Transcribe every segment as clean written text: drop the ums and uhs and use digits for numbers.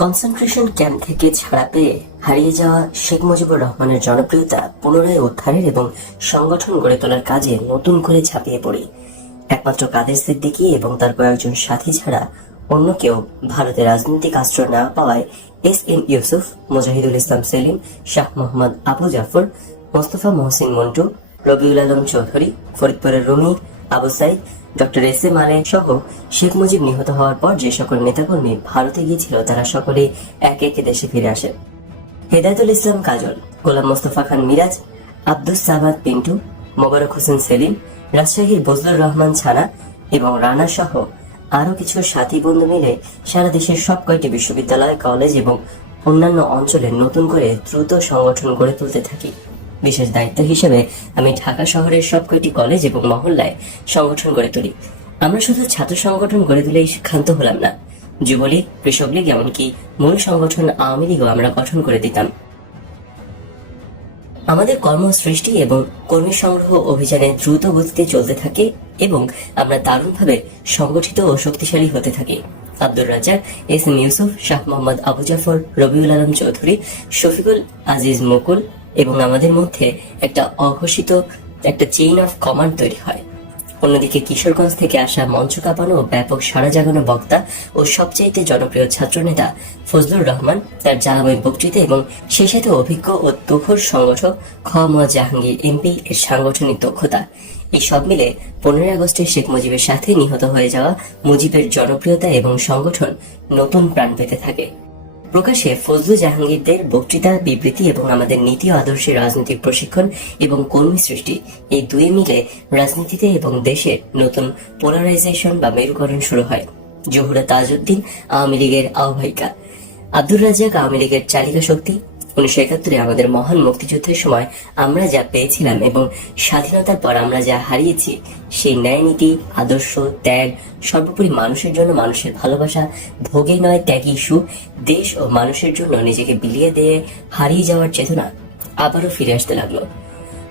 Concentration camp থেকে ছাড়া পেয়ে হারিয়ে যাওয়া শেখ মুজিবুর রহমানের জনপ্রিয়তা পুনরায় উদ্ধারের এবং সংগঠন গড়ে তোলার কাজে নতুন করে ঝাঁপিয়ে পড়ি। একমাত্র কাদের সিদ্দিকী এবং তার কয়েকজন সাথী ছাড়া অন্য কেউ ভারতে রাজনৈতিক আশ্রয় না পাওয়ায় এস.এম. ইউসুফ, মুজাহিদুল ইসলাম সেলিম, শাহ মোহাম্মদ আবু জাফর, মোস্তফা মহসিন মন্টু, রবিউল আলম চৌধুরী, ফরিদপুরের রুমি, আবু সাইদ, ডক্টর এস.এম. আলী সহ শেখ মুজিব নিহত হওয়ার পর যে সকল নেতাকর্মী ভারতে গিয়েছিল তারা সকলে একে একে দেশে ফিরে আসে। হেদায়েতুল ইসলাম কাজল, গোলাম মোস্তফা খান মিরাজ, আব্দুস সামাদ পিন্টু, মোবারক হোসেন সেলিম, রাজশাহীর বজলুর রহমান ছানা এবং রানা সহ আরো কিছু সাথী বন্ধু মিলে সারা দেশের সব কয়টি বিশ্ববিদ্যালয়, কলেজ এবং অন্যান্য অঞ্চলে নতুন করে দ্রুত সংগঠন গড়ে তুলতে থাকি। বিশেষ দায়িত্ব হিসেবে আমি ঢাকা শহরের সব কয়টি কলেজ এবং মহল্লায় সংগঠন গড়ে তুলি। আমরা শুধু ছাত্র সংগঠন গড়ে তুলেই ক্ষান্ত হলাম না, যুবলীগ, কৃষক লীগ, এমনকি মূল সংগঠন আওয়ামী লীগও আমরা গঠন করে দিতাম। আমাদের কর্মসৃষ্টি এবং কর্মী সংগ্রহ অভিযানে দ্রুত গতিতে চলতে থাকে এবং আমরা দারুণভাবে সংগঠিত ও শক্তিশালী হতে থাকি। আব্দুর রাজ্জাক, এস.এম. ইউসুফ, শাহ মোহাম্মদ আবু জাফর, রবিউল আলম চৌধুরী, শফিকুল আজিজ মুকুল এবং আমাদের মধ্যে একটা অঘোষিত একটা চেইন অফ কমান্ড তৈরি হয়। অন্যদিকে কিশোরগঞ্জ থেকে আসা মঞ্চ কাঁপানো ও ব্যাপক সাড়া জাগানো বক্তা ও সবচাইতে জনপ্রিয় ছাত্রনেতা ফজলুর রহমান তার জাহাময় বক্তৃতা এবং সেই সাথে অভিজ্ঞ ও তুখোড় সংগঠক খ ম জাহাঙ্গীর এমপি এর সাংগঠনিক দক্ষতা, এই সব মিলে 15 আগস্টে শেখ মুজিবের সাথে নিহত হয়ে যাওয়া মুজিবের জনপ্রিয়তা এবং সংগঠন নতুন প্রাণ পেতে থাকে। প্রকাশে ফজলু জাহাঙ্গীরদের বক্তৃতা, বিবৃতি এবং আমাদের নীতি ও আদর্শের রাজনৈতিক প্রশিক্ষণ এবং কর্মী সৃষ্টি, এই দুই মিলে রাজনীতিতে এবং দেশের নতুন পোলারাইজেশন বা মেরুকরণ শুরু হয়। জহুরা তাজউদ্দিন আওয়ামী লীগের আহ্বায়িকা, আব্দুর রাজ্জাক আওয়ামী লীগের চালিকা শক্তি। 1971 আমাদের মহান মুক্তিযুদ্ধের সময় আমরা যা পেয়েছিলাম এবং স্বাধীনতার পর আমরা যা হারিয়েছি, সেই ন্যায় নীতি, আদর্শ, ত্যাগ, সর্বোপরি মানুষের জন্য মানুষের ভালোবাসা, ভোগে নয় ত্যাগী সুখ, দেশ ও মানুষের জন্য নিজেকে বিলিয়ে দিয়ে হারিয়ে যাওয়ার চেতনা আবারও ফিরে আসতে লাগলো।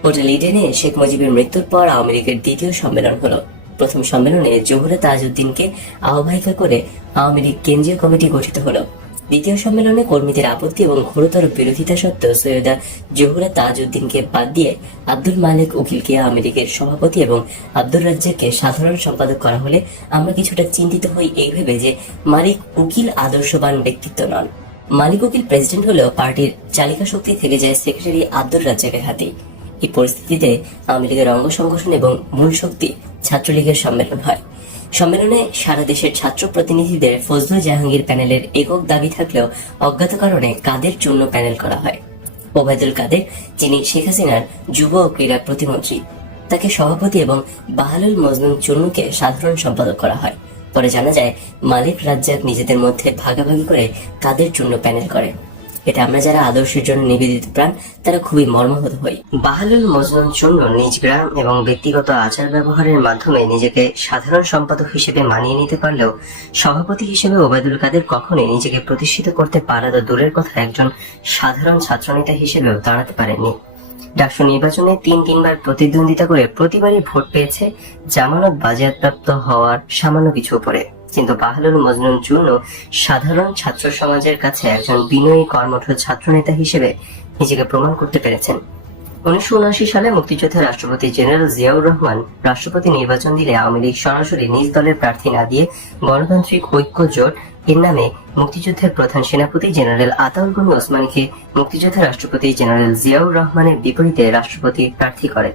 হোটেল ইডেনে শেখ মুজিবের মৃত্যুর পর আওয়ামী লীগের দ্বিতীয় সম্মেলন হলো। প্রথম সম্মেলনে জহুরা তাজউদ্দিনকে আহ্বায়িকা করে আওয়ামী লীগ কেন্দ্রীয় কমিটি গঠিত হলো। দ্বিতীয় সম্মেলনে কর্মীদের আপত্তি এবং ঘোরতর বিরোধিতা সত্ত্বেও সৈয়দা জহুরা তাজউদ্দিনকে বাদ দিয়ে আব্দুল মালিক উকিলকে আওয়ামী লীগের সভাপতি এবং আব্দুর রাজ্জাককে সাধারণ সম্পাদক করা হলে আমরা কিছুটা চিন্তিত হই এই ভেবে যে মালিক উকিল আদর্শবান ব্যক্তিত্ব নন। মালিক উকিল প্রেসিডেন্ট হলেও পার্টির চালিকা শক্তি থেকে যায় সেক্রেটারি আব্দুর রাজ্জাকের হাতে। এই পরিস্থিতিতে আওয়ামী লীগের অঙ্গ সংগঠন এবং মূল শক্তি ছাত্রলীগের সম্মেলন হয়। সম্মেলনে সারা দেশের ছাত্র প্রতিনিধিদের ফজলুল জাহাঙ্গীর প্যানেলের একক দাবি থাকলেও অজ্ঞাত কারণে কাদের জন্য প্যানেল করা হয়। ওবায়দুল কাদের, যিনি শেখ হাসিনার যুব ও ক্রীড়া প্রতিমন্ত্রী, তাকে সভাপতি এবং বাহালুল মজনুন চুন্নুকে সাধারণ সম্পাদক করা হয়। পরে জানা যায় মালিক রাজ্জাক নিজেদের মধ্যে ভাগাভাগি করে কাদের জন্য প্যানেল করে। এটা আমরা যারা আদর্শের জন্য নিবেদিত প্রাণ তারা খুবই মর্মাহত হই। বাহালুল মজনুন চুন্নু নিজ গ্রাম এবং ব্যক্তিগত আচার ব্যবহারের মাধ্যমে নিজেকে সাধারণ সম্পাদক হিসেবে মানিয়ে নিতে পারলেও সভাপতি হিসেবে ওবায়দুল কাদের কখনোই নিজেকে প্রতিষ্ঠিত করতে পারা তো দূরের কথা, একজন সাধারণ ছাত্রনেতা হিসেবেও দাঁড়াতে পারেননি। ডাকসু নির্বাচনে তিনবার প্রতিদ্বন্দ্বিতা করে প্রতিবারই ভোট পেয়েছে জামানত বাজেয়াপ্ত হওয়ার সামান্য কিছু উপরে। কিন্তু বাহালুল মজনুন চুন্নু সাধারণ ছাত্র সমাজের কাছে একজন বিনয়ী কর্মঠ ছাত্রনেতা হিসেবে নিজেকে প্রমাণ করতে পেরেছেন। 1979 সালে মুক্তিযোদ্ধা রাষ্ট্রপতি জেনারেল জিয়াউর রহমান রাষ্ট্রপতি নির্বাচন দিলে আওয়ামী লীগ সরাসরি নিজ দলের প্রার্থী না দিয়ে গণতান্ত্রিক ঐক্য জোট এর নামে মুক্তিযুদ্ধের প্রধান সেনাপতি জেনারেল আতাউল গনি ওসমানীকে মুক্তিযোদ্ধা রাষ্ট্রপতি জেনারেল জিয়াউর রহমানের বিপরীতে রাষ্ট্রপতি প্রার্থী করে।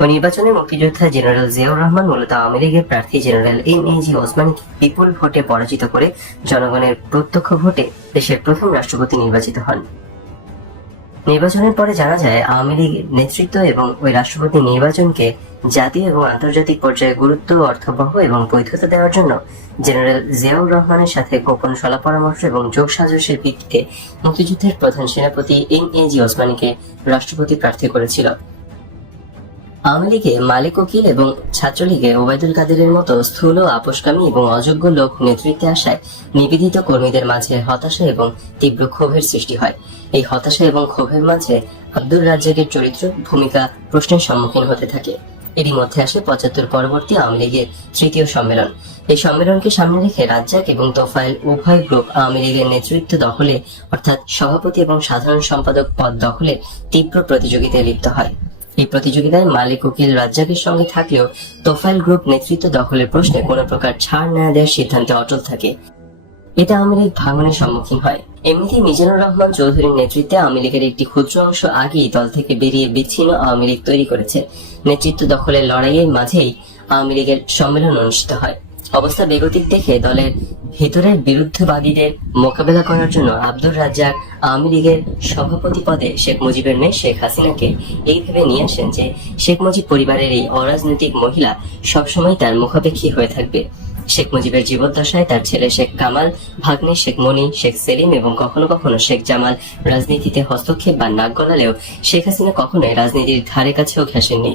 ওই নির্বাচনে মুক্তিযোদ্ধা জেনারেল জিয়াউর রহমান মূলত আওয়ামী লীগের প্রার্থী জেনারেল এম.এ.জি. ওসমানীকে বিপুল ভোটে পরাজিত করে জনগণের প্রত্যক্ষ ভোটে দেশের প্রথম রাষ্ট্রপতি নির্বাচিত হন। নির্বাচনের পরে জানা যায় আওয়ামী লীগ নেতৃত্ব এবং ওই রাষ্ট্রপতি নির্বাচনকে জাতীয় এবং আন্তর্জাতিক পর্যায়ে গুরুত্ব, অর্থবহ এবং বৈধতা দেওয়ার জন্য জেনারেল জিয়াউর রহমানের সাথে গোপন সলা পরামর্শ এবং যোগসাজশের ভিত্তিতে মুক্তিযুদ্ধের প্রধান সেনাপতি এম.এ.জি. ওসমানীকে রাষ্ট্রপতি প্রার্থী করেছিল। আওয়ামী লীগে মালিক উকিল এবং ছাত্রলীগে ওবায়দুল কাদেরের মতো স্থূল, আপোষকামী এবং অযোগ্য লোক নেতৃত্বে আসায় নিবেদিত কর্মীদের মাঝে হতাশা এবং তীব্র ক্ষোভের সৃষ্টি হয়। এই হতাশা এবং ক্ষোভের মাঝে আব্দুর রাজ্জাকের চরিত্র, ভূমিকা প্রশ্নের সম্মুখীন হতে থাকে। এরই মধ্যে আসে 75 পরবর্তী আওয়ামী লীগের তৃতীয় সম্মেলন। এই সম্মেলনকে সামনে রেখে রাজ্জাক এবং তোফায়েল উভয় গ্রুপ আওয়ামী লীগের নেতৃত্ব দখলে অর্থাৎ সভাপতি এবং সাধারণ সম্পাদক পদ দখলে তীব্র প্রতিযোগিতায় লিপ্ত হয়। এই প্রতিযোগিতায় মালিক উকিল রাজ্জাকের সঙ্গে থাকলেও তোফায়েল গ্রুপ নেতৃত্ব দখলের প্রশ্নে কোনো প্রকার ছাড় না দেওয়ার সিদ্ধান্তে অটল থাকে। এতে আওয়ামী লীগ ভাঙনের সম্মুখীন হয়। এমনিতেই মিজানুর রহমান চৌধুরীর নেতৃত্বে আওয়ামী লীগের একটি ক্ষুদ্র অংশ আগেই দল থেকে বেরিয়ে বিচ্ছিন্ন আওয়ামী লীগ তৈরি করেছে। নেতৃত্ব দখলের লড়াইয়ের মাঝেই আওয়ামী লীগের সম্মেলন অনুষ্ঠিত হয়। অবস্থা বেগতিক দেখে দলের ভেতরের বিরুদ্ধবাদীদের মোকাবেলা করার জন্য আব্দুর রাজ্জাক আওয়ামী লীগের সভাপতি পদে শেখ মুজিবের মেয়ে শেখ হাসিনাকে এই ভেবে নিয়ে আসেন যে শেখ মুজিব পরিবারের এই অরাজনৈতিক মহিলা সবসময় তার মুখাপেক্ষী হয়ে থাকবে। শেখ মুজিবের জীবদ্দশায় তার ছেলে শেখ কামাল, ভাগ্নে শেখ মনি, শেখ সেলিম এবং কখনো কখনো শেখ জামাল রাজনীতিতে হস্তক্ষেপ বা নাক গলালেও শেখ হাসিনা কখনোই রাজনীতির ধারে কাছেও ঘেঁষেননি।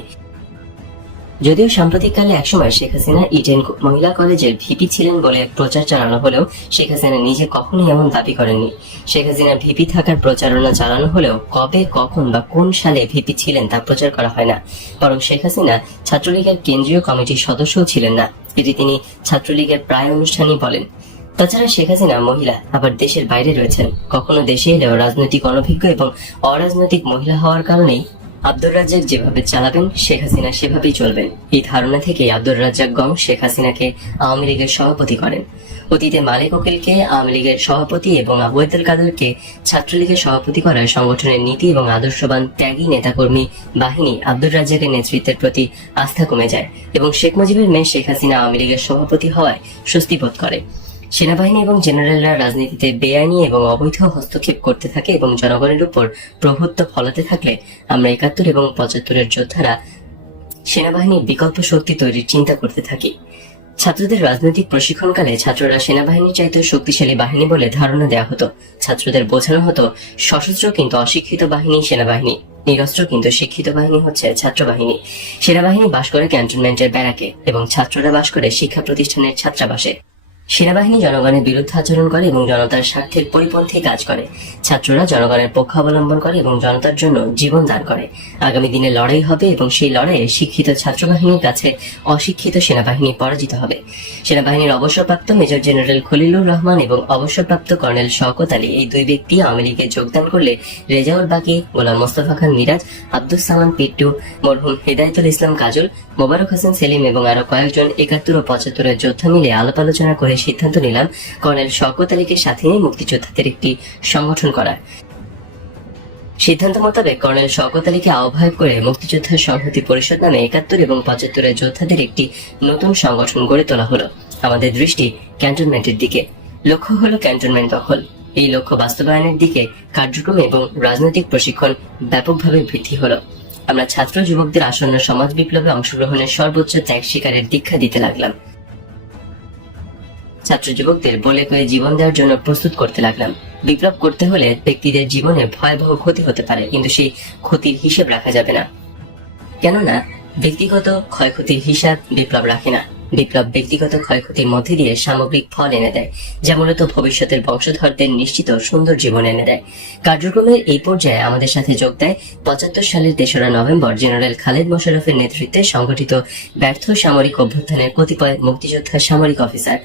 যদিও সাম্প্রতিককালে একসময় শেখ হাসিনা ইডেন মহিলা কলেজের ভিপি ছিলেন বলে প্রচার চালানো হলেও শেখ হাসিনা নিজে কখনোই এমন দাবি করেননি। শেখ হাসিনা ভিপি থাকার প্রচারণা চালানো হলেও কবে, কখন বা কোন সালে ভিপি ছিলেন তা প্রচার করা হয় না। বরং শেখ হাসিনা ছাত্রলীগের কেন্দ্রীয় কমিটির সদস্যও ছিলেন না, এটি তিনি ছাত্রলীগের প্রায় অনুষ্ঠানেই বলেন। তাছাড়া শেখ হাসিনা মহিলা, আবার দেশের বাইরে রয়েছেন। কখনো দেশে এলেও রাজনৈতিক অনভিজ্ঞ এবং অরাজনৈতিক মহিলা হওয়ার কারণেই আব্দুর রাজ্জাক যেভাবে চালাবেন শেখ হাসিনা সেভাবেই চলবেন, এই ধারণা থেকে আব্দুর রাজ্জাক গং শেখ হাসিনাকে আওয়ামী লীগের সভাপতি করেন। অতীতে মালিক উকিলকে আওয়ামী লীগের সভাপতি এবং আবু আব্দুল কাদেরকে ছাত্রলীগের সভাপতি করায় সংগঠনের নীতি এবং আদর্শবান ত্যাগী নেতাকর্মী বাহিনী আব্দুর রাজ্জাকের নেতৃত্বের প্রতি আস্থা কমে যায় এবং শেখ মুজিবের মেয়ে শেখ হাসিনা আওয়ামী লীগের সভাপতি হওয়ায় স্বস্তি বোধ করে। সেনাবাহিনী এবং জেনারেলরা রাজনীতিতে বেআইনি এবং অবৈধ হস্তক্ষেপ করতে থাকে এবং জনগণের উপর প্রভুত্ব ফলাতে থাকলে আমরা ৭১ এবং ৭৫-এর যোদ্ধারা সেনাবাহিনীর বিকল্প শক্তি তৈরির চিন্তা করতে থাকি। ছাত্রদের রাজনৈতিক প্রশিক্ষণকালে ছাত্ররা সেনাবাহিনীর চাইতে শক্তিশালী বাহিনী বলে ধারণা দেওয়া হতো। ছাত্রদের বোঝানো হতো সশস্ত্র কিন্তু অশিক্ষিত বাহিনী সেনাবাহিনী, নিরস্ত্র কিন্তু শিক্ষিত বাহিনী হচ্ছে ছাত্র বাহিনী। সেনাবাহিনী বাস করে ক্যান্টনমেন্টের ব্যারাকে এবং ছাত্ররা বাস করে শিক্ষা প্রতিষ্ঠানের ছাত্রাবাসে। সেনাবাহিনী জনগণের বিরুদ্ধে আচরণ করে এবং জনতার স্বার্থের পরিপন্থী কাজ করে। ছাত্ররা জনগণের পক্ষ অবলম্বন করে এবং জনতার জন্য জীবন দান করে। আগামী দিনে লড়াই হবে এবং সেই লড়াইয়ে শিক্ষিত ছাত্র বাহিনীর কাছে অশিক্ষিত সেনাবাহিনী পরাজিত হবে। সেনাবাহিনীর অবসরপ্রাপ্ত মেজর জেনারেল খলিলুর রহমান এবং অবসরপ্রাপ্ত কর্নেল শওকত আলী এই দুই ব্যক্তি আওয়ামী লীগে যোগদান করলে রেজাউল বাকি, গোলাম মোস্তফা খান মিরাজ, আব্দুস সামান পিট্টু, মরহুম হেদায়েতুল ইসলাম কাজল, মোবারক হোসেন সেলিম এবং আরো কয়েকজন ৭১ ও ৭৫-এর যোদ্ধা মিলে আলাপ আলোচনা করে সিদ্ধান্ত নিলাম কর্নেল শওকত আলীকে সাথে নিয়ে মুক্তিযোদ্ধাদের একটি সংগঠন করার। সিদ্ধান্ত মোতাবেক কর্নেল শওকত আলীকে আহ্বায়ক করে মুক্তিযোদ্ধা সংহতি পরিষদ নামে ৭১ এবং ৭৫-এর যোদ্ধাদের একটি নতুন সংগঠন গড়ে তোলা হলো। আমাদের দৃষ্টি ক্যান্টনমেন্টের দিকে। লক্ষ্য হলো ক্যান্টনমেন্ট দখল। এই লক্ষ্য বাস্তবায়নের দিকে কার্যক্রম এবং রাজনৈতিক প্রশিক্ষণ ব্যাপকভাবে বৃদ্ধি হলো। আমরা ছাত্র যুবকদের আসন্ন সমাজ বিপ্লবে অংশগ্রহণের সর্বোচ্চ ত্যাগ স্বীকারের দীক্ষা দিতে লাগলাম। ছাত্র যুবকদের বলে কয়ে জীবন দেওয়ার জন্য প্রস্তুত করতে লাগলাম। বিপ্লব করতে হলে ব্যক্তিদের জীবনে ভয়াবহ ক্ষতি হতে পারে, কিন্তু সেই ক্ষতির হিসেব রাখা যাবে না। কেননা ব্যক্তিগত ক্ষয়ক্ষতির হিসাব বিপ্লব রাখে না। বিপ্লব ব্যক্তিগত ক্ষয়ক্ষতির মধ্যে দিয়ে সামগ্রিক ফল এনে দেয়, যা মূলত ভবিষ্যতের বংশধরদের নিশ্চিত সুন্দর জীবন এনে দেয়। কার্যক্রমের এই পর্যায়ে আমাদের সাথে যোগ দেয় ৭৫ সালের ৩রা নভেম্বর জেনারেল খালেদ মোশাররফের নেতৃত্বে সংগঠিত ব্যর্থ সামরিক অভ্যুত্থানের কতিপয় মুক্তিযোদ্ধা সামরিক অফিসার।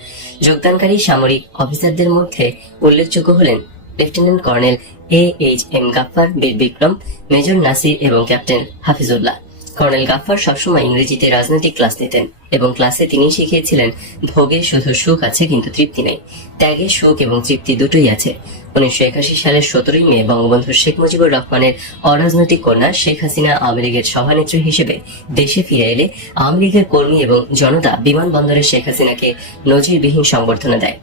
যোগদানকারী সামরিক অফিসারদের মধ্যে উল্লেখযোগ্য হলেন লেফটেন্যান্ট কর্নেল AHM গাফফার, বীর বিক্রম, মেজর নাসির এবং ক্যাপ্টেন হাফিজুল্লাহ। কর্নেল গাফফার সবসময় ইংরেজিতে রাজনৈতিক ক্লাস নিতেন এবং ক্লাসে তিনি শিখিয়েছিলেন ভোগে শুধু সুখ আছে কিন্তু তৃপ্তি নেই, ত্যাগে সুখ এবং তৃপ্তি দুটোই আছে। ১৯৮১ সালের ১৭ই মে বঙ্গবন্ধু শেখ মুজিবুর রহমানের অরাজনৈতিক কন্যা শেখ হাসিনা আওয়ামী লীগের সভানেত্রী হিসেবে দেশে ফিরে এলে আওয়ামী লীগের কর্মী এবং জনতা বিমানবন্দরে শেখ হাসিনাকে নজিরবিহীন সংবর্ধনা দেয়।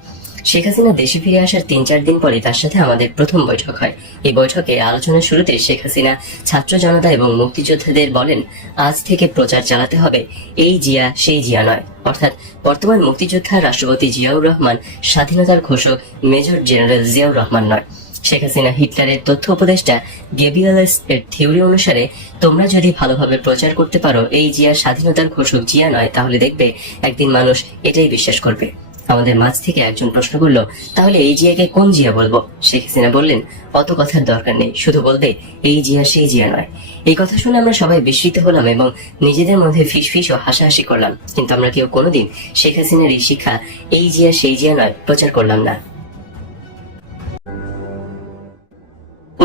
শেখ হাসিনা দেশে ফিরে আসার ৩-৪ দিন পরে তার সাথে আমাদের প্রথম বৈঠক হয়। এই বৈঠকে আলোচনার শুরুতে শেখ হাসিনা ছাত্র জনতা এবং মুক্তিযোদ্ধাদের বলেন, আজ থেকে প্রচার চালাতে হবে এই জিয়া সেই জিয়া নয়, অর্থাৎ বর্তমান মুক্তিযোদ্ধা রাষ্ট্রপতি জিয়াউর রহমান স্বাধীনতার ঘোষক মেজর জেনারেল জিয়াউর রহমান নয়। শেখ হাসিনা হিটলারের তথ্য উপদেষ্টা গেবিয়ালেস এর থিওরি অনুসারে তোমরা যদি ভালোভাবে প্রচার করতে পারো এই জিয়া স্বাধীনতার ঘোষক জিয়া নয়, তাহলে দেখবে একদিন মানুষ এটাই বিশ্বাস করবে। আমাদের মাঝ থেকে একজন প্রশ্ন করলো, তাহলে এই জিয়াকে কোন জিয়া বলবো? শেখ হাসিনা বললেন, অত কথার দরকার নেই, শুধু বলবে এই জিয়া সেই জিয়া নয়। এই কথা শুনে আমরা সবাই বিস্মিত হলাম এবং নিজেদের মধ্যে ফিসফিস ও হাসাহাসি করলাম, কিন্তু আমরা কেউ কোনোদিন শেখ হাসিনার এই শিক্ষা এই জিয়া সেই জিয়া নয় প্রচার করলাম না।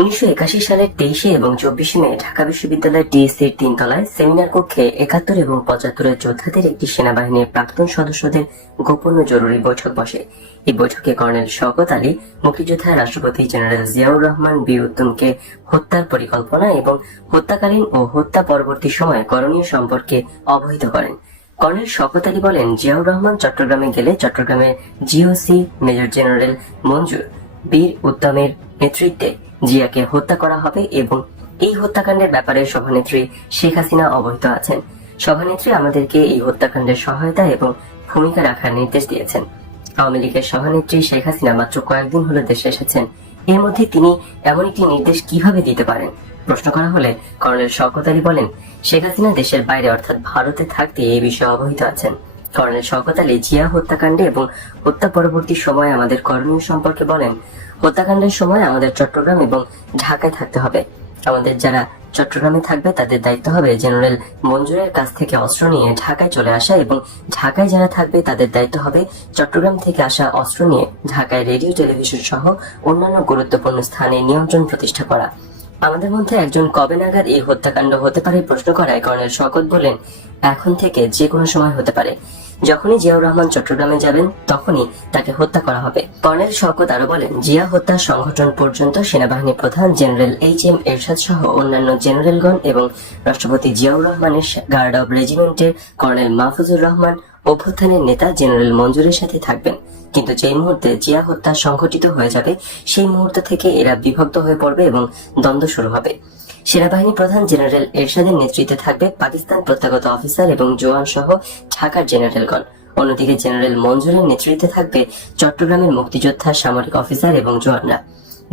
1981 সালের 23 এবং 24 মে ঢাকা বিশ্ববিদ্যালয়ের টিএসসির 3 তলায় সেমিনার কক্ষে 71 এবং 75 যোদ্ধাদের একটি সেনাবাহিনীর প্রাক্তন সদস্যদের গোপন ও জরুরি বৈঠক বসে। এই বৈঠকে কর্নেল শওকত আলী মুক্তিযোদ্ধা রাষ্ট্রপতি জেনারেল জিয়াউর রহমান বীর উত্তমকে হত্যার পরিকল্পনা এবং হত্যাকালীন ও হত্যা পরবর্তী সময়ে করণীয় সম্পর্কে অবহিত করেন। কর্নেল শওকত আলী বলেন, জিয়াউর রহমান চট্টগ্রামে গেলে চট্টগ্রামের জিওসি মেজর জেনারেল মঞ্জুর বীর উত্তমের নেতৃত্বে জিয়াকে হত্যা করা হবে এবং এই হত্যাকাণ্ডের ব্যাপারে সভানেত্রী শেখ হাসিনা অবহিত আছেন। সভানেত্রী আমাদেরকে এই হত্যাকাণ্ডের সহায়তা এবং ভূমিকা রাখার নির্দেশ দিয়েছেন। আওয়ামী লীগের সভানেত্রী শেখ হাসিনা মাত্র কয়েকদিন হলো দেশে এসেছেন, এর মধ্যে তিনি এমন একটি নির্দেশ কিভাবে দিতে পারেন? প্রশ্ন করা হলে কর্নেল শওকত আলী বলেন, শেখ হাসিনা দেশের বাইরে অর্থাৎ ভারতে থাকতে এই বিষয়ে অবহিত আছেন। কর্নেল শওকত আলী জিয়া হত্যাকাণ্ডে এবং হত্যা পরবর্তী সময়ে আমাদের করণীয় সম্পর্কে বলেন, হত্যাকাণ্ডের সময় আমাদের চট্টগ্রাম এবং ঢাকায় থাকতে হবে। আমাদের যারা চট্টগ্রামে থাকবে তাদের দায়িত্ব হবে জেনারেল মঞ্জুরের কাছ থেকে অস্ত্র নিয়ে ঢাকায় চলে আসা, এবং ঢাকায় যারা থাকবে তাদের দায়িত্ব হবে চট্টগ্রাম থেকে আসা অস্ত্র নিয়ে ঢাকায় রেডিও টেলিভিশন সহ অন্যান্য গুরুত্বপূর্ণ স্থানে নিয়ন্ত্রণ প্রতিষ্ঠা করা। আমাদের মধ্যে একজন কবে নাগাদ এই হত্যাকাণ্ড হতে পারে প্রশ্ন করায় কর্নেল শওকত বলেন, এখন থেকে যে কোনো সময় হতে পারে। যখনই জিয়াউর রহমান চট্টগ্রামে যাবেন তখনই তাকে হত্যা করা হবে। কর্নেল শওকত আরো বলেন, জিয়া হত্যা সংগঠন পর্যন্ত সেনাবাহিনী প্রধান জেনারেল এইচ.এম. এরশাদ সহ অন্যান্য জেনারেলগণ এবং রাষ্ট্রপতি জিয়াউর রহমানের গার্ড অব রেজিমেন্টের কর্নেল মাহফুজুর রহমান, অভ্যুত্থানের নেতা জেনারেল মঞ্জুরের সাথে থাকবেন। কিন্তু যে মুহূর্তে জিয়া হত্যা সংঘটিত হয়ে যাবে সেই মুহূর্ত থেকে এরা বিভক্ত হয়ে পড়বে এবং দ্বন্দ্ব শুরু হবে। সেনাবাহিনী প্রধান জেনারেল এরশাদের নেতৃত্বে থাকবে পাকিস্তান প্রত্যাগত অফিসার এবং জওয়ান সহ ঢাকার জেনারেলগণ। অন্যদিকে জেনারেল মঞ্জুরের নেতৃত্বে থাকবে চট্টগ্রামের মুক্তিযোদ্ধা সামরিক অফিসার এবং জওয়ানরা।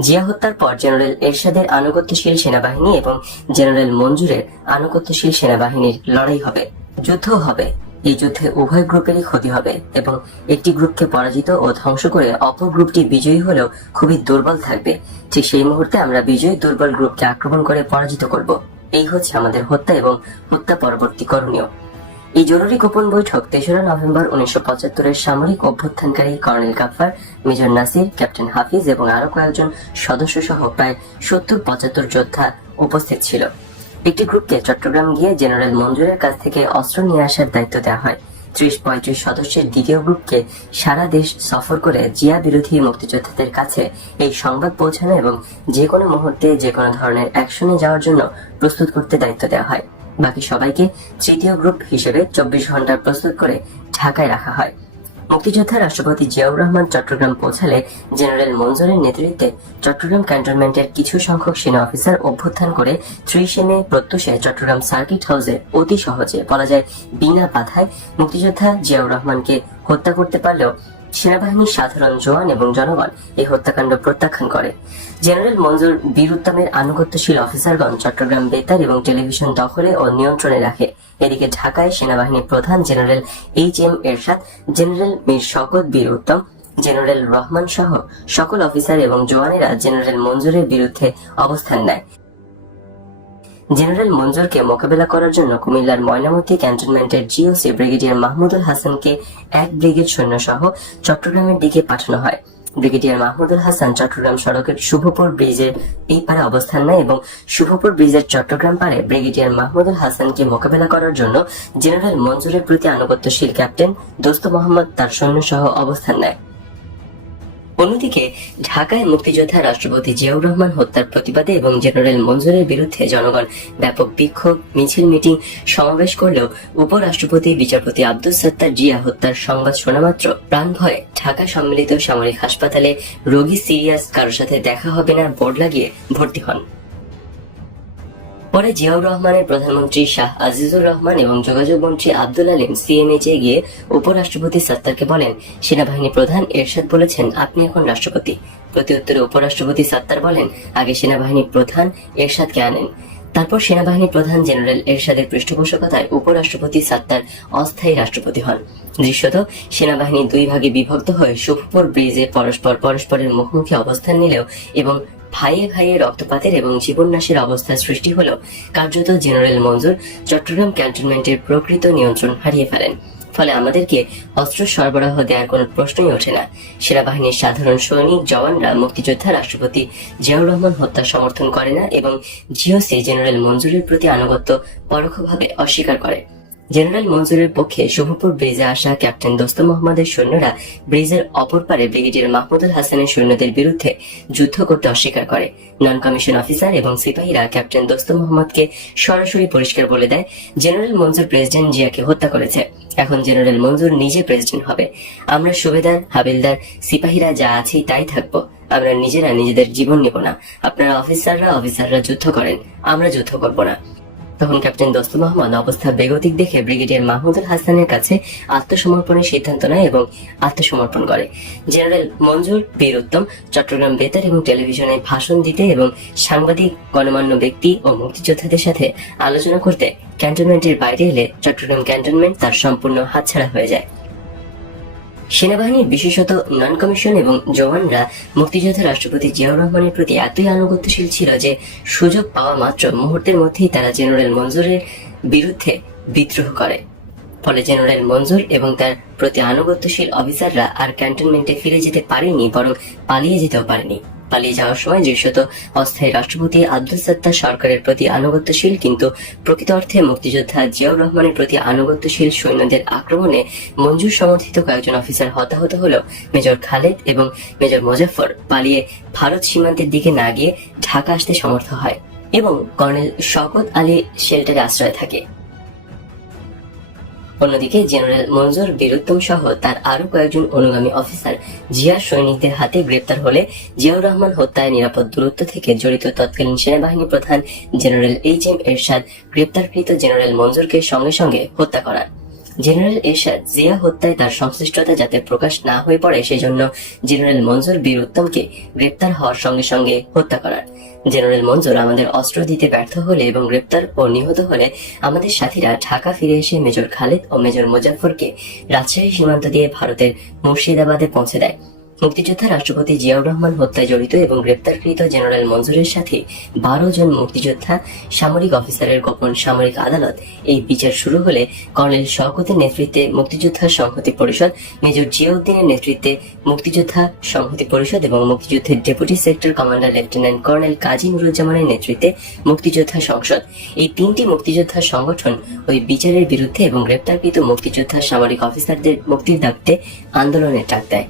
জিয়া হত্যার পর জেনারেল এরশাদের আনুগত্যশীল সেনাবাহিনী এবং জেনারেল মঞ্জুরের আনুগত্যশীল সেনাবাহিনীর লড়াই হবে, যুদ্ধ হবে। এই যুদ্ধে উভয় গ্রুপেরই ক্ষতি হবে এবং একটি গ্রুপকে পরাজিত ও ধ্বংস করে অপর গ্রুপটি বিজয়ী হলেও খুবই দুর্বল থাকবে। ঠিক সেই মুহূর্তে আমরা বিজয়ী দুর্বল গ্রুপকে আক্রমণ করে পরাজিত করব। এই হচ্ছে আমাদের হত্যা এবং হত্যা পরবর্তী করণীয়। এই জরুরি গোপন বৈঠক 3রা নভেম্বর 1975-এর সামরিক অভ্যুত্থানকারী colonel Gaffar, major Nasir, captain Hafiz এবং আরো কয়েকজন সদস্য সহ প্রায় 70-75 যোদ্ধা উপস্থিত ছিল। একটি গ্রুপকে চট্টগ্রাম গিয়ে জেনারেল মঞ্জুরের কাছ থেকে অস্ত্র নিয়ে আসার দায়িত্ব দেওয়া হয়। 30-35 সদস্যের দ্বিতীয় গ্রুপকে সারা দেশ সফর করে জিয়া বিরোধী মুক্তিযোদ্ধাদের কাছে এই সংবাদ পৌঁছানো এবং যে কোনো মুহূর্তে যে কোনো ধরনের অ্যাকশনে যাওয়ার জন্য প্রস্তুত করতে দায়িত্ব দেওয়া হয়। বাকি সবাইকে তৃতীয় গ্রুপ হিসেবে 24 ঘন্টা প্রস্তুত করে ঢাকায় রাখা হয়। মুক্তিযোদ্ধা রাষ্ট্রপতি জিয়াউর রহমান চট্টগ্রাম পৌঁছালে জেনারেল মঞ্জুরের নেতৃত্বে চট্টগ্রাম ক্যান্টনমেন্টের কিছু সংখ্যক সেনা অফিসার অভ্যুত্থান করে 30 মে প্রত্যুষে চট্টগ্রাম সার্কিট হাউসে অতি সহজে, বলা যায় বিনা বাধায়, মুক্তিযোদ্ধা জিয়াউর রহমানকে হত্যা করতে পারলেও সেনাবাহিনীর সাধারণ জওয়ান এবং জনগণ এই হত্যাকাণ্ড প্রত্যাখ্যান করে। জেনারেল মঞ্জুর বীর উত্তমের আনুগত্যশীল অফিসারগণ চট্টগ্রাম বেতার এবং টেলিভিশন দখলে ও নিয়ন্ত্রণে রাখে। এদিকে ঢাকায় সেনাবাহিনী প্রধান জেনারেল এইচ.এম. এরশাদ, জেনারেল মীর শওকত বীর উত্তম, জেনারেল রহমান সহ সকল অফিসার এবং জওয়ানেরা জেনারেল মঞ্জুরের বিরুদ্ধে অবস্থান নেয়। জেনারেল মঞ্জুরকে মোকাবেলা করার জন্য কুমিল্লার ময়নামতি ক্যান্টনমেন্টের জিওসি ব্রিগেডিয়ার মাহমুদুল হাসানকে 1 ব্রিগেড সৈন্য সহ চট্টগ্রামের দিকে পাঠানো হয়। ব্রিগেডিয়ার মাহমুদুল হাসান চট্টগ্রাম সড়কের শুভপুর ব্রিজের এই পারে অবস্থান নেয় এবং শুভপুর ব্রিজের চট্টগ্রাম পারে ব্রিগেডিয়ার মাহমুদুল হাসানকে মোকাবেলা করার জন্য জেনারেল মঞ্জুরের প্রতি আনুগত্যশীল ক্যাপ্টেন দোস্ত মোহাম্মদ তার সৈন্য সহ অবস্থান নেয়। অন্যদিকে ঢাকায় মুক্তিযোদ্ধা রাষ্ট্রপতি জিয়াউর রহমান হত্যার প্রতিবাদে এবং জেনারেল মঞ্জুরের বিরুদ্ধে জনগণ ব্যাপক বিক্ষোভ, মিছিল, মিটিং, সমাবেশ করলেও উপরাষ্ট্রপতি বিচারপতি আব্দুস সাত্তার জিয়া হত্যার সংবাদ শোনা মাত্র প্রাণ ভয়ে ঢাকা সম্মিলিত সামরিক হাসপাতালে রোগী সিরিয়াস, কারোর সাথে দেখা হবে না বোর্ড লাগিয়ে ভর্তি হন। পরে জিয়াউর রহমানের প্রধানমন্ত্রী শাহ আজিজুর রহমান এবং যোগাযোগ মন্ত্রী আব্দুল আলিম সিএমএইচে গিয়ে উপরাষ্ট্রপতি সাত্তারকে বলেন, সেনাবাহিনী প্রধান এরশাদ বলেছেন আপনি এখন রাষ্ট্রপতি। প্রতি উত্তরে উপরাষ্ট্রপতি সাত্তার বলেন, আগে সেনাবাহিনী প্রধান এরশাদকে আনেন। তারপর সেনাবাহিনী প্রধান জেনারেল এরশাদের পৃষ্ঠপোষকতায় উপরাষ্ট্রপতি সাত্তার অস্থায়ী রাষ্ট্রপতি হন। দৃশ্যত সেনাবাহিনী দুই ভাগে বিভক্ত হয়ে শুভপুর ব্রিজে পরস্পরের মুখোমুখি অবস্থান নিলেও এবং ভাইয়ে ভাইয়ে রক্তপাতের এবং জীবননাশের অবস্থার সৃষ্টি হলেও কার্যত জেনারেল মঞ্জুর চট্টগ্রাম ক্যান্টনমেন্টের প্রকৃত নিয়ন্ত্রণ হারিয়ে ফেলেন। ফলে আমাদেরকে অস্ত্র সরবরাহ দেওয়ার কোনো প্রশ্নই ওঠে না। সেনাবাহিনীর সাধারণ সৈনিক জওয়ানরা মুক্তিযোদ্ধা রাষ্ট্রপতি জিয়াউর রহমান হত্যা সমর্থন করে না এবং জিওসি জেনারেল মঞ্জুরের প্রতি আনুগত্য পরোক্ষভাবে অস্বীকার করে। জেনারেল মঞ্জুরের পক্ষে শুভপুর ব্রিজে আসা ক্যাপ্টেন দোস্ত মোহাম্মদের সৈন্যরা ব্রিজের অপর পারে ব্রিগেডিয়ার মাহমুদুল হাসানের সৈন্যদের বিরুদ্ধে যুদ্ধ করতে অস্বীকার করে। নন কমিশন অফিসার এবং সিপাহীরা ক্যাপ্টেন দোস্ত মোহাম্মদকে সরাসরি পরিষ্কার বলে দেয়, জেনারেল মঞ্জুর প্রেসিডেন্ট জিয়াকে হত্যা করেছে, এখন জেনারেল মঞ্জুর নিজে প্রেসিডেন্ট হবে। আমরা সুবেদার, হাবিলদার, সিপাহীরা যা আছি তাই থাকবো। আমরা নিজেরা নিজেদের জীবন নেব না। আপনারা অফিসাররা যুদ্ধ করেন, আমরা যুদ্ধ করব না। তখন ক্যাপ্টেন দোস্ত মোহাম্মদ অবস্থা বেগতিক দেখে ব্রিগেডিয়ার মাহমুদুল হাসানের কাছে আত্মসমর্পণের সিদ্ধান্ত নেয় এবং আত্মসমর্পণ করে। জেনারেল মঞ্জুর বীর উত্তম চট্টগ্রাম বেতার এবং টেলিভিশনে ভাষণ দিতে এবং সাংবাদিক, গণমান্য ব্যক্তি ও মুক্তিযোদ্ধাদের সাথে আলোচনা করতে ক্যান্টনমেন্টের বাইরে এলে চট্টগ্রাম ক্যান্টনমেন্ট তার সম্পূর্ণ হাতছাড়া হয়ে যায়। সেনাবাহিনীর বিশেষত নন কমিশন এবং জওয়ানরা মুক্তিযোদ্ধা রাষ্ট্রপতি জিয়াউর রহমানের প্রতি এতই আনুগত্যশীল ছিল যে সুযোগ পাওয়া মাত্র মুহূর্তের মধ্যেই তারা জেনারেল মঞ্জুরের বিরুদ্ধে বিদ্রোহ করে। ফলে জেনারেল মঞ্জুর এবং তার প্রতি আনুগত্যশীল অফিসাররা আর ক্যান্টনমেন্টে ফিরে যেতে পারেনি, বরং পালিয়ে যেতেও পারেনি। পালিয়ে যাওয়ার সময় দৃশ্যত অস্থায়ী রাষ্ট্রপতি আব্দুল সাত্তার সরকারের প্রতি আনুগত্যশীল কিন্তু প্রকৃত অর্থে মুক্তিযোদ্ধা জিয়াউর রহমানের প্রতি আনুগত্যশীল সৈন্যদের আক্রমণে মঞ্জুর সমর্থিত কয়েকজন অফিসার হতাহত হলেও মেজর খালেদ এবং মেজর মোজাফফর পালিয়ে ভারত সীমান্তের দিকে না গিয়ে ঢাকা আসতে সমর্থ হয় এবং কর্নেল শওকত আলী শেল্টারে আশ্রয় থাকে। অন্যদিকে জেনারেল মঞ্জুর বীরুত্তম সহ তার আরো কয়েকজন অনুগামী অফিসার জিয়ার সৈনিকদের হাতে গ্রেপ্তার হলে জিয়াউর রহমান হত্যায় নিরাপদ দূরত্ব থেকে জড়িত তৎকালীন সেনাবাহিনী প্রধান জেনারেল এইচ.এম. এরশাদ গ্রেপ্তারকৃত জেনারেল মঞ্জুরকে সঙ্গে সঙ্গে হত্যা করান। জেনারেল এরশাদ জিয়া হত্যায় তার সংশ্লিষ্টতা যাতে প্রকাশ না হয়ে পড়ে সেজন্য জেনারেল মঞ্জুর বীর উত্তমকে গ্রেপ্তার হওয়ার সঙ্গে সঙ্গে হত্যা করান। জেনারেল মঞ্জুর আমাদের অস্ত্র দিতে ব্যর্থ হলে এবং গ্রেপ্তার ও নিহত হলে আমাদের সাথীরা ঢাকা ফিরে এসে মেজর খালেদ ও মেজর মুজাফফরকে রাজশাহী সীমান্ত দিয়ে ভারতের মুর্শিদাবাদে পৌঁছে দেয়। মুক্তিযোদ্ধা রাষ্ট্রপতি জিয়াউর রহমান হত্যায় জড়িত এবং গ্রেপ্তারকৃত জেনারেল মঞ্জুরের সাথে 12 জন মুক্তিযোদ্ধা সামরিক অফিসারের গোপন সামরিক আদালত এই বিচার শুরু হলে কর্নেল শওকতের নেতৃত্বে মুক্তিযোদ্ধা সংহতি পরিষদ, মেজর জিয়াউদ্দিনের নেতৃত্বে মুক্তিযোদ্ধা সংহতি পরিষদ এবং মুক্তিযুদ্ধের deputy sector commander lieutenant colonel Kazi নুরুজ্জামানের নেতৃত্বে মুক্তিযোদ্ধা সংসদ, এই 3টি মুক্তিযোদ্ধা সংগঠন ওই বিচারের বিরুদ্ধে এবং গ্রেপ্তারকৃত মুক্তিযোদ্ধা সামরিক অফিসারদের মুক্তির দাবিতে আন্দোলনের ডাক দেয়।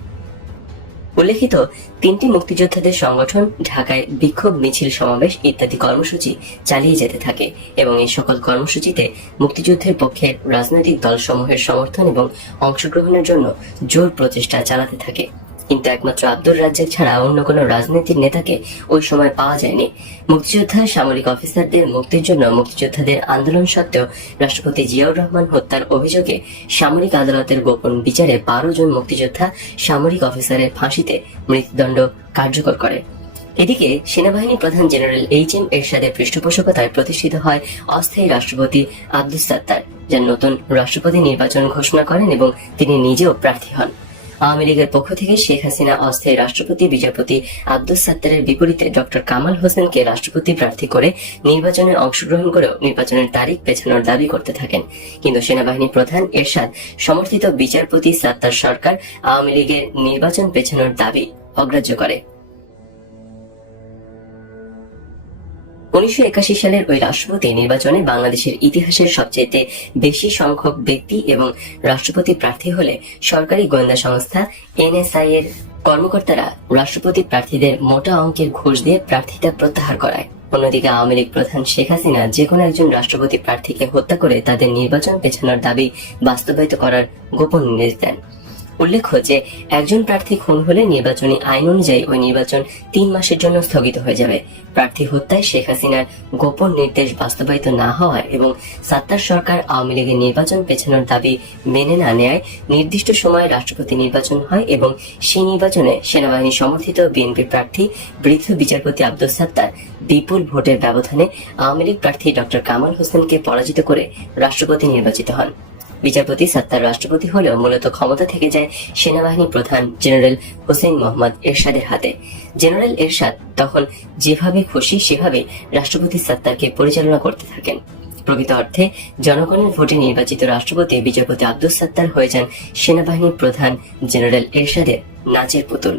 উল্লেখিত 3টি মুক্তিযোদ্ধাদের সংগঠন ঢাকায় বিক্ষোভ, মিছিল, সমাবেশ ইত্যাদি কর্মসূচি চালিয়ে যেতে থাকে এবং এই সকল কর্মসূচিতে মুক্তিযুদ্ধের পক্ষে রাজনৈতিক দলসমূহের সমর্থন এবং অংশগ্রহণের জন্য জোর প্রচেষ্টা চালাতে থাকে। কিন্তু একমাত্র আব্দুর রাজ্জাক ছাড়া অন্য কোনো রাজনৈতিক নেতাকে ওই সময় পাওয়া যায়নি। মুক্তিযোদ্ধা সামরিক অফিসারদের মুক্তির জন্য মুক্তিযোদ্ধাদের আন্দোলন সত্ত্বেও রাষ্ট্রপতি জিয়াউর রহমান হত্যার অভিযোগে সামরিক আদালতের গোপন বিচারে 12 জন মুক্তিযোদ্ধা সামরিক অফিসারের ফাঁসিতে মৃত্যুদণ্ড কার্যকর করে। এদিকে সেনাবাহিনী প্রধান জেনারেল এইচ.এম. এরশাদের পৃষ্ঠপোষকতায় প্রতিষ্ঠিত হয় অস্থায়ী রাষ্ট্রপতি আব্দুল সাত্তার, যার নতুন রাষ্ট্রপতি নির্বাচন ঘোষণা করেন এবং তিনি নিজেও প্রার্থী হন। আওয়ামী লীগের পক্ষ থেকে শেখ হাসিনা অস্থায়ী রাষ্ট্রপতি বিচারপতি আব্দুল সাত্তারের বিপরীতে ডক্টর কামাল হোসেনকে রাষ্ট্রপতি প্রার্থী করে নির্বাচনে অংশগ্রহণ করেও নির্বাচনের তারিখ পেছানোর দাবি করতে থাকেন। কিন্তু সেনাবাহিনী প্রধান এরশাদ সমর্থিত বিচারপতি সাত্তার সরকার আওয়ামী লীগের নির্বাচন পেছানোর দাবি অগ্রাহ্য করে। 1981 সালের ওই রাষ্ট্রপতি নির্বাচনে বাংলাদেশের ইতিহাসের সবচেয়ে বেশি সংখ্যক ব্যক্তি এবং রাষ্ট্রপতি প্রার্থী হলে সরকারি গোয়েন্দা সংস্থা এনএসআই এর কর্মকর্তারা রাষ্ট্রপতি প্রার্থীদের মোটা অঙ্কের ঘুষ দিয়ে প্রার্থিতা প্রত্যাহার করায়। অন্যদিকে আওয়ামী লীগ প্রধান শেখ হাসিনা যে কোনো একজন রাষ্ট্রপতি প্রার্থীকে হত্যা করে তাদের নির্বাচন পেছানোর দাবি বাস্তবায়িত করার গোপন নির্দেশ দেন। উল্লেখ্য যে একজন প্রার্থী খুন হলে নির্বাচনী আইন অনুযায়ী ওই নির্বাচন 3 মাসের জন্য স্থগিত হয়ে যাবে। প্রার্থী হত্যায় শেখ হাসিনার গোপন নির্দেশ বাস্তবায়িত না হওয়ায় এবং সাত্তার সরকার আওয়ামী লীগের নির্বাচন পেছানোর দাবি মেনে না নেয় নির্দিষ্ট সময়ে রাষ্ট্রপতি নির্বাচন হয় এবং সেই নির্বাচনে সেনাবাহিনী সমর্থিত বিএনপি প্রার্থী বৃদ্ধ বিচারপতি আব্দুস সাত্তার বিপুল ভোটের ব্যবধানে আওয়ামী লীগ প্রার্থী ডক্টর কামাল হোসেনকে পরাজিত করে রাষ্ট্রপতি নির্বাচিত হন। বিচারপতি সাত্তার রাষ্ট্রপতি হলেও মূলত ক্ষমতা থেকে যায় সেনাবাহিনী প্রধান জেনারেল হোসেন মোহাম্মদ এরশাদের হাতে। জেনারেল এরশাদ তখন যেভাবে খুশি সেভাবে রাষ্ট্রপতি সাত্তারকে পরিচালনা করতে থাকেন। প্রকৃত অর্থে জনগণের ভোটে নির্বাচিত রাষ্ট্রপতি বিচারপতি আব্দুস সাত্তার হয়ে যান সেনাবাহিনীর প্রধান জেনারেল এরশাদের নাচের পুতুল।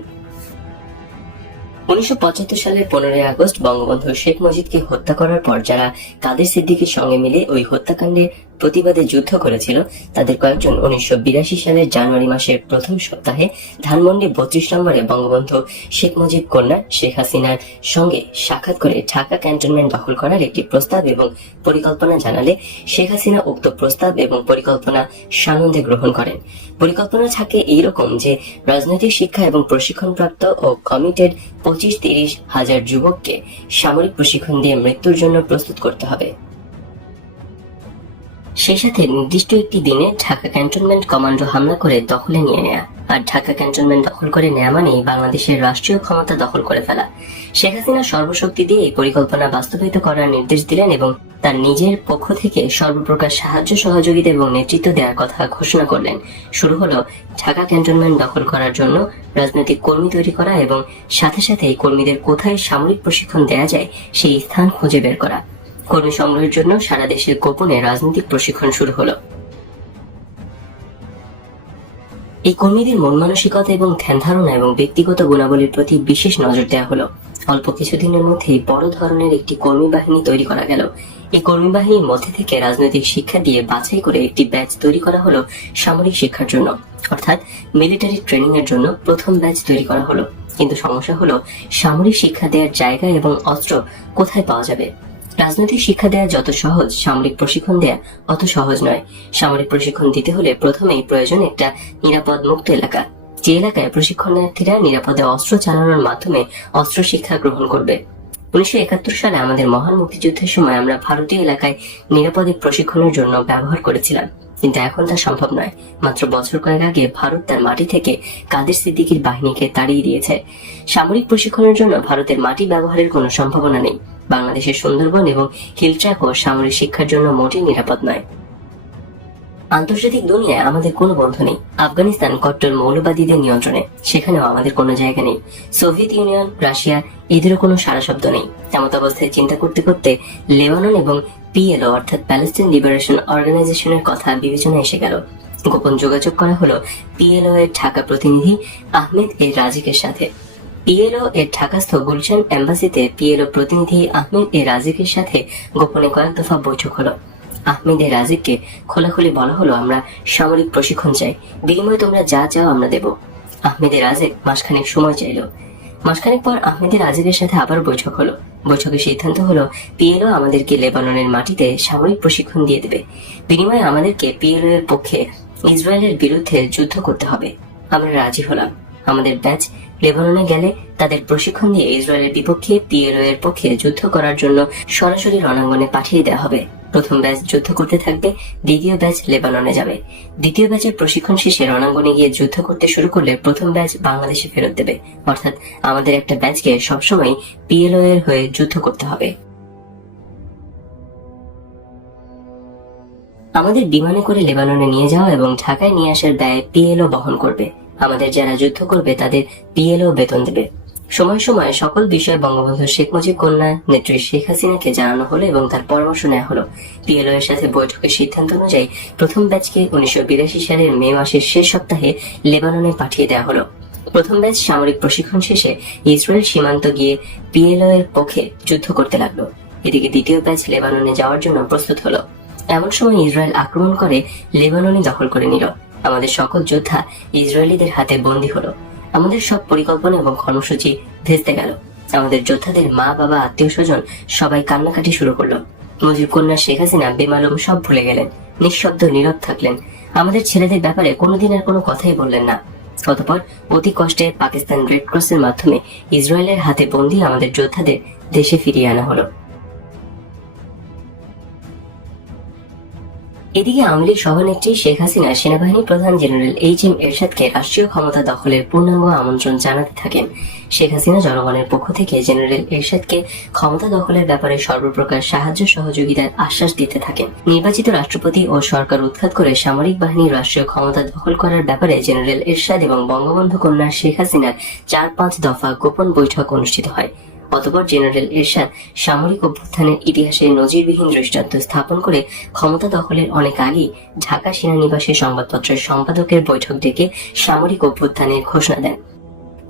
1975 সালের 15 আগস্ট বঙ্গবন্ধু শেখ মুজিবকে হত্যা করার পর যারা কাদের সিদ্দিকীর সঙ্গে মিলে ওই হত্যাকাণ্ডের প্রতিবাদে যুদ্ধ করেছিল তাদের কয়েকজন 1982 সালের জানুয়ারি মাসের প্রথম সপ্তাহে ধানমন্ডি 32 নম্বরে বঙ্গবন্ধু শেখ মুজিব কন্যা শেখ হাসিনার সঙ্গে সাক্ষাৎ করে ঢাকা ক্যান্টনমেন্ট দখল করার একটি প্রস্তাব এবং পরিকল্পনা জানালে শেখ হাসিনা উক্ত প্রস্তাব এবং পরিকল্পনা সানন্দে গ্রহণ করেন। পরিকল্পনা থাকে এইরকম যে রাজনৈতিক শিক্ষা এবং প্রশিক্ষণপ্রাপ্ত ও কমিটেড 25-30 হাজার যুবককে সামরিক প্রশিক্ষণ দিয়ে মৃত্যুর জন্য প্রস্তুত করতে হবে। সেই সাথে নির্দিষ্ট একটি দিনে ঢাকা ক্যান্টনমেন্ট কমান্ডো হামলা করে দখলে নিয়ে নেয়া। আর ঢাকা ক্যান্টনমেন্ট দখল করে নেয়া মানেই বাংলাদেশের রাষ্ট্রীয় ক্ষমতা দখল করে ফেলা। শেখ হাসিনা সর্বশক্তি দিয়ে এই পরিকল্পনা বাস্তবায়িত করার নির্দেশ দিলেন এবং তার নিজের পক্ষ থেকে সর্বপ্রকার সাহায্য সহযোগিতা এবং নেতৃত্ব দেওয়ার কথা ঘোষণা করলেন। শুরু হলো ঢাকা ক্যান্টনমেন্ট দখল করার জন্য রাজনৈতিক কর্মী তৈরি করা এবং সাথে সাথে এই কর্মীদের কোথায় সামরিক প্রশিক্ষণ দেওয়া যায় সেই স্থান খুঁজে বের করা। কর্মী সংগ্রহের জন্য সারা দেশে গোপনে রাজনৈতিক প্রশিক্ষণ শুরু হলো। এই কর্মীদের মন মানসিকতা এবং ধ্যান ধারণা এবং ব্যক্তিগত গুণাবলীর প্রতি বিশেষ নজর দেওয়া হলো। অল্প কিছুদিনের মধ্যেই বড় ধরনের একটি কর্মী বাহিনী তৈরি করা গেল। এই কর্মী বাহিনীর মধ্যে থেকে রাজনৈতিক শিক্ষা দিয়ে বাছাই করে একটি ব্যাচ তৈরি করা হলো সামরিক শিক্ষার জন্য, অর্থাৎ মিলিটারি ট্রেনিং এর জন্য প্রথম ব্যাচ তৈরি করা হলো। কিন্তু সমস্যা হলো সামরিক শিক্ষা দেওয়ার জায়গা এবং অস্ত্র কোথায় পাওয়া যাবে। রাজনৈতিক শিক্ষা দেওয়া যত সহজ, সামরিক প্রশিক্ষণ দেওয়া অত সহজ নয়। সামরিক প্রশিক্ষণ দিতে হলে প্রথমেই প্রয়োজন একটা নিরাপদ মুক্ত এলাকা, যে এলাকায় প্রশিক্ষণার্থীরা নিরাপদে অস্ত্র চালানোর মাধ্যমে অস্ত্র শিক্ষা গ্রহণ করবে। 1971 সালে আমাদের মহান মুক্তিযুদ্ধের সময় আমরা ভারতীয় এলাকায় নিরাপদে প্রশিক্ষণের জন্য ব্যবহার করেছিলাম, কিন্তু এখন তা সম্ভব নয়। মাত্র বছর কয়েক আগে ভারত তার মাটি থেকে কাদের সিদ্দিকীর বাহিনীকে তাড়িয়ে দিয়েছে। সামরিক প্রশিক্ষণের জন্য ভারতের মাটি ব্যবহারের কোনো সম্ভাবনা নেই। বাংলাদেশের সুন্দরবন এবং হিলট্র্যাকও সামরিক শিক্ষার জন্য মোটেই নিরাপদ নয়। আন্তর্জাতিক দুনিয়ায় আমাদের কোনো বন্ধু নেই। আফগানিস্তান কট্টর মৌলবাদীদের নিয়ন্ত্রণে, সেখানেও আমাদের কোনো জায়গা নেই। সোভিয়েত ইউনিয়ন, রাশিয়া, এদেরও কোনো সারা শব্দ নেই। এমত অবস্থায় চিন্তা করতে করতে লেবানন এবং পিএলও অর্থাৎ প্যালেস্টাইন লিবারেশন অর্গানাইজেশনের কথা বিবেচনা এসে গেল। গোপন যোগাযোগ করা হলো পিএলও এর ঢাকা প্রতিনিধি আহমেদ এ রাজিকের সাথে। পিএলও এর ঢাকাস্থ গুলশান এম্বাসিতে পিএলও প্রতিনিধি আহমেদ এ রাজিকের সাথে গোপনে কয়েক দফা বৈঠক হলো। আহমেদ এ রাজিককে খোলাখুলি বলা হলো, আমরা সামরিক প্রশিক্ষণ চাই, বিনিময়ে তোমরা যা চাও আমরা দেব। আহমেদ এ রাজিক মাসখানেক সময় চাইল। মাসখানেক পর আহমেদ এ রাজিকের সাথে আবার বৈঠক হলো। বৈঠকের সিদ্ধান্ত হলো পিএলও আমাদেরকে লেবাননের মাটিতে সামরিক প্রশিক্ষণ দিয়ে দেবে, বিনিময়ে আমাদেরকে পিএলও এর পক্ষে ইসরায়েলের বিরুদ্ধে যুদ্ধ করতে হবে। আমরা রাজি হলাম। আমাদের ব্যাচ লেবাননে গেলে তাদের প্রশিক্ষণ দিয়ে ইসরায়েলের বিপক্ষে পিএলও এর পক্ষে যুদ্ধ করার জন্য সরাসরি রণাঙ্গনে পাঠিয়ে দেওয়া হবে। প্রথম ব্যাচ যুদ্ধ করতে থাকবে, দ্বিতীয় ব্যাচ লেবাননে যাবে। দ্বিতীয় ব্যাচের প্রশিক্ষণ শেষে রণাঙ্গনে গিয়ে যুদ্ধ করতে শুরু করলে প্রথম ব্যাচ বাংলাদেশে ফেরত দেবে, অর্থাৎ আমাদের একটা ব্যাচকে সবসময় পিএলও এর হয়ে যুদ্ধ করতে হবে। আমাদের বিমানে করে লেবাননে নিয়ে যাওয়া এবং ঢাকায় নিয়ে আসার ব্যয় পিএলও বহন করবে। আমাদের যারা যুদ্ধ করবে তাদের পিএলও বেতন দেবে। সময় সময় সকল বিষয়ে বঙ্গবন্ধু শেখ মুজিব কন্যা নেত্রী শেখ হাসিনাকে জানানো হলো এবং তার পরামর্শ নেওয়া হলো। পিএলও এর সাথে বৈঠকের সিদ্ধান্ত অনুযায়ী প্রথম ব্যাচকে 1982 সালের মে মাসের শেষ সপ্তাহে লেবাননে পাঠিয়ে দেওয়া হলো। প্রথম ব্যাচ সামরিক প্রশিক্ষণ শেষে ইসরায়েল সীমান্ত গিয়ে পিএলও এর পক্ষে যুদ্ধ করতে লাগলো। এদিকে দ্বিতীয় ব্যাচ লেবাননে যাওয়ার জন্য প্রস্তুত হলো। এমন সময় ইসরায়েল আক্রমণ করে লেবাননে দখল করে নিল। আমাদের সকল যোদ্ধা ইসরায়েলিদের হাতে বন্দী হলো। আমাদের সব পরিকল্পনা এবং কর্মসূচি ভেস্তে গেল। আমাদের যোদ্ধাদের মা বাবা আত্মীয় স্বজন সবাই কান্নাকাটি শুরু করলো। মুজিব কন্যা শেখ হাসিনা বেমালুম সব ভুলে গেলেন, নিঃশব্দ নীরব থাকলেন। আমাদের ছেলেদের ব্যাপারে কোনোদিন আর কোনো কথাই বললেন না। অতঃপর অতি কষ্টে পাকিস্তান রেড ক্রসের মাধ্যমে ইসরায়েলের হাতে বন্দী আমাদের যোদ্ধাদের দেশে ফিরিয়ে আনা হলো। এদিকে আওয়ামী লীগ সভানেত্রী শেখ হাসিনা সেনাবাহিনী প্রধান জেনারেল এইচ.এম. এরশাদকে রাষ্ট্রীয় ক্ষমতা দখলের পূর্ণাঙ্গ আমন্ত্রণ জানাতে থাকেন। শেখ হাসিনা জনগণের পক্ষ থেকে জেনারেল এরশাদকে ক্ষমতা দখলের ব্যাপারে সর্বপ্রকার সাহায্য সহযোগিতার আশ্বাস দিতে থাকেন। নির্বাচিত রাষ্ট্রপতি ও সরকার উৎখাত করে সামরিক বাহিনীর রাষ্ট্রীয় ক্ষমতা দখল করার ব্যাপারে জেনারেল এরশাদ এবং বঙ্গবন্ধু কন্যা শেখ হাসিনার 4-5 দফা গোপন বৈঠক অনুষ্ঠিত হয়। অতঃপর জেনারেল এরশাদ সামরিক অভ্যুত্থানের ইতিহাসে নজিরবিহীন দৃষ্টান্ত স্থাপন করে ক্ষমতা দখলের অনেক আগেই ঢাকা সেনানিবাসে সংবাদপত্রের সম্পাদকের বৈঠক ডেকে সামরিক অভ্যুত্থানের ঘোষণা দেন।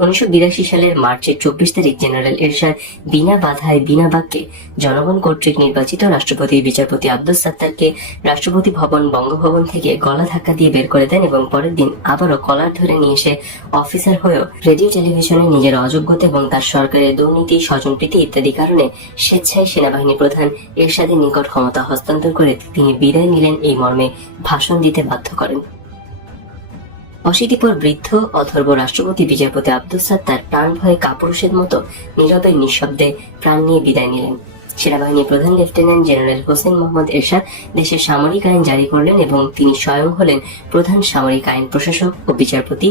1982 সালের মার্চের 24 তারিখ জেনারেল এরশাদ বিনা বাধায় বিনা বাক্যে জনগণ কর্তৃক নির্বাচিত রাষ্ট্রপতি বিচারপতি আব্দুস সাত্তারকে রাষ্ট্রপতি ভবন বঙ্গভবন থেকে গলা ধাক্কা দিয়ে বের করে দেন এবং পরের দিন আবারও কলার ধরে নিয়ে এসে অফিসার হয়েও রেডিও টেলিভিশনে নিজের অযোগ্যতা এবং তার সরকারের দুর্নীতি স্বজনপ্রীতি ইত্যাদি কারণে স্বেচ্ছায় সেনাবাহিনী প্রধান এরশাদের নিকট ক্ষমতা হস্তান্তর করে তিনি বিদায় নিলেন এই মর্মে ভাষণ দিতে বাধ্য করেন। অশীতিপর বৃদ্ধ অথর্ব রাষ্ট্রপতি বিচারপতি আব্দুস সাত্তার প্রাণ ভয়ে কাপুরুষের মতো নীরবে নিঃশব্দে প্রাণ নিয়ে বিদায় নিলেন। সেনাবাহিনী প্রধান লেফটেন্যান্ট জেনারেল হোসেন মোহাম্মদ এরশাদ দেশের সামরিক আইন জারি করলেন এবং তিনি স্বয়ং হলেন প্রধান সামরিক আইন প্রশাসক ও বিচারপতি।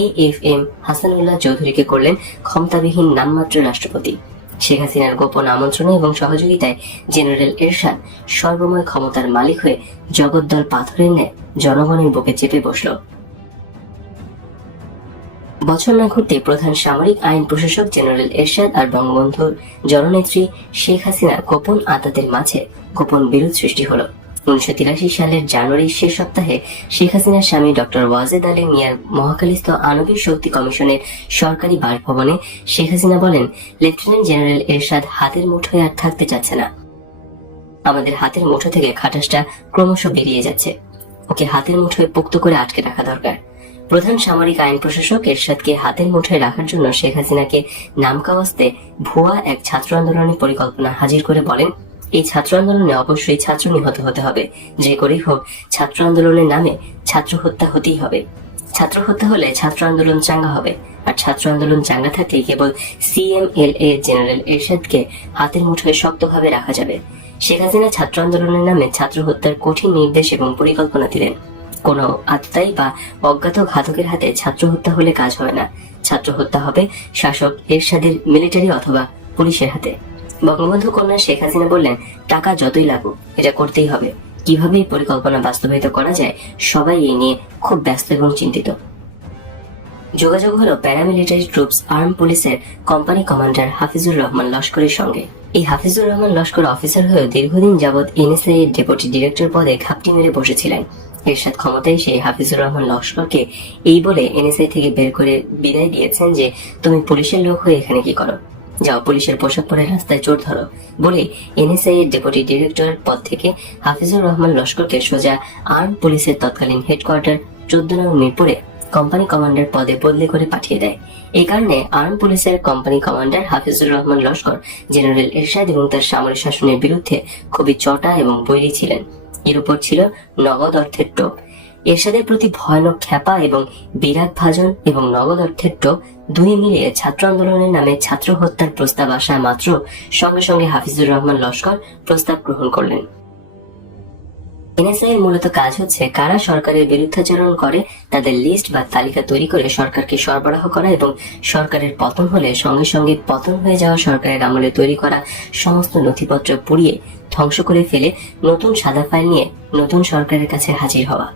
AFM হাসানুল্লাহ চৌধুরীকে করলেন ক্ষমতাবিহীন নামমাত্র রাষ্ট্রপতি। শেখ হাসিনার গোপন আমন্ত্রণে এবং সহযোগিতায় জেনারেল এরশাদ সর্বময় ক্ষমতার মালিক হয়ে জগদ্দল পাথরের ন্যায় জনগণের বুকে চেপে বসল। বছর না ঘুরতে প্রধান সামরিক আইন প্রশাসক জেনারেল এরশাদ আর বঙ্গবন্ধুর জননেত্রী শেখ হাসিনার গোপন আঁতাতের মাঝে গোপন বিরোধ সৃষ্টি হলো। 1983 সালের জানুয়ারির শেষ সপ্তাহে শেখ হাসিনার স্বামী ডক্টর ওয়াজেদ আলী মিয়ার মহাখালীস্থ আণবিক শক্তি কমিশনের সরকারি বাসভবনে শেখ হাসিনা বলেন, লেফটেন্যান্ট জেনারেল এরশাদ হাতের মুঠোয় আর থাকতে চাচ্ছে না। আমাদের হাতের মুঠো থেকে খাটাসটা ক্রমশ বেরিয়ে যাচ্ছে। ওকে হাতের মুঠোয় পোক্ত করে আটকে রাখা দরকার। প্রধান সামরিক আইন প্রশাসক এরশাদকে হাতের মুঠোয় রাখার জন্য শেখ হাসিনাকে নামকাওয়াস্তে ভুয়া এক ছাত্র আন্দোলনের পরিকল্পনা হাজির করে বলেন, এই ছাত্র আন্দোলনে অবশ্যই ছাত্র নিহত হতে হবে, যে করেই হোক ছাত্র আন্দোলনের নামে ছাত্র হত্যা হতেই হবে। ছাত্র হত্যা হলে ছাত্র আন্দোলন চাঙ্গা হবে, আর ছাত্র আন্দোলন চাঙ্গা থাকলে কেবল CMLA জেনারেল এরশাদকে হাতের মুঠোয় শক্তভাবে রাখা যাবে। শেখ হাসিনা ছাত্র আন্দোলনের নামে ছাত্র হত্যার কঠিন নির্দেশ এবং পরিকল্পনা দিলেন। কোনো আততায়ী বা অজ্ঞাত ঘাতকের হাতে ছাত্র হত্যা হলে কাজ হবে না। ছাত্র হত্যা হবে শাসক এরশাদের মিলিটারি অথবা পুলিশের হাতে। বঙ্গবন্ধু কন্যা শেখ হাসিনা বললেন, টাকা যতই লাগুক এটা করতেই হবে। কিভাবে এই পরিকল্পনা বাস্তবায়িত করা যায় সবাই এই নিয়ে খুব ব্যস্ত এবং চিন্তিত। যোগাযোগ হলো প্যারামিলিটারি ট্রুপস আর্ম পুলিশের কোম্পানি কমান্ডার হাফিজুর রহমান লস্করের সঙ্গে। এই হাফিজুর রহমান লস্কর অফিসার হয়ে দীর্ঘদিন যাবৎ NSA এর ডেপুটি ডিরেক্টর পদে ঘাপটি মেরে বসেছিলেন। এরশাদ ক্ষমতায় সেই হাফিজুর রহমান লস্করকে এই বলে NSA থেকে বের করে বিদায় দিয়েছেন যে, তুমি পুলিশের লোক হয়ে এখানে কি করো, যাও পুলিশের পোশাক পরে রাস্তায় চোর ধরো বলে NSA এর ডেপুটি ডিরেক্টর পদ থেকে হাফিজুর রহমান লস্করকে সোজা আর্ম পুলিশের তৎকালীন হেডকোয়ার্টার 14 নং মিরপুরে কোম্পানি কমান্ডার পদে বদলি করে পাঠিয়ে দেয়। এই কারণে আর্ম পুলিশের company commander Hafizur Rahman Laskar general Ershad এবং তার সামরিক শাসনের বিরুদ্ধে খুবই চটা এবং বৈরী ছিলেন। এর উপর ছিল নগদ অর্থের টোপ। এরশাদের প্রতি ভয়ানক খ্যাপা এবং বিরাগ ভাজন এবং নগদ অর্থের টোপ দুই মিলিয়ে ছাত্র আন্দোলনের নামে ছাত্র হত্যার প্রস্তাব আসা মাত্র সঙ্গে সঙ্গে হাফিজুর রহমান লস্কর প্রস্তাব গ্রহণ করলেন। NSA এর মূলত কাজ হচ্ছে কারা সরকারের বিরুদ্ধাচরণ করে তাদের লিস্ট বা তালিকা তৈরি করে সরকারকে সরবরাহ করা এবং সরকারের পতন হলে সঙ্গে সঙ্গে পতন হয়ে যাওয়া সরকারের আমলে তৈরি করা সমস্ত নথিপত্র পুড়িয়ে ধ্বংস করে ফেলে নতুন সাদা ফাইল নিয়ে নতুন সরকারের কাছে হাজির হওয়া।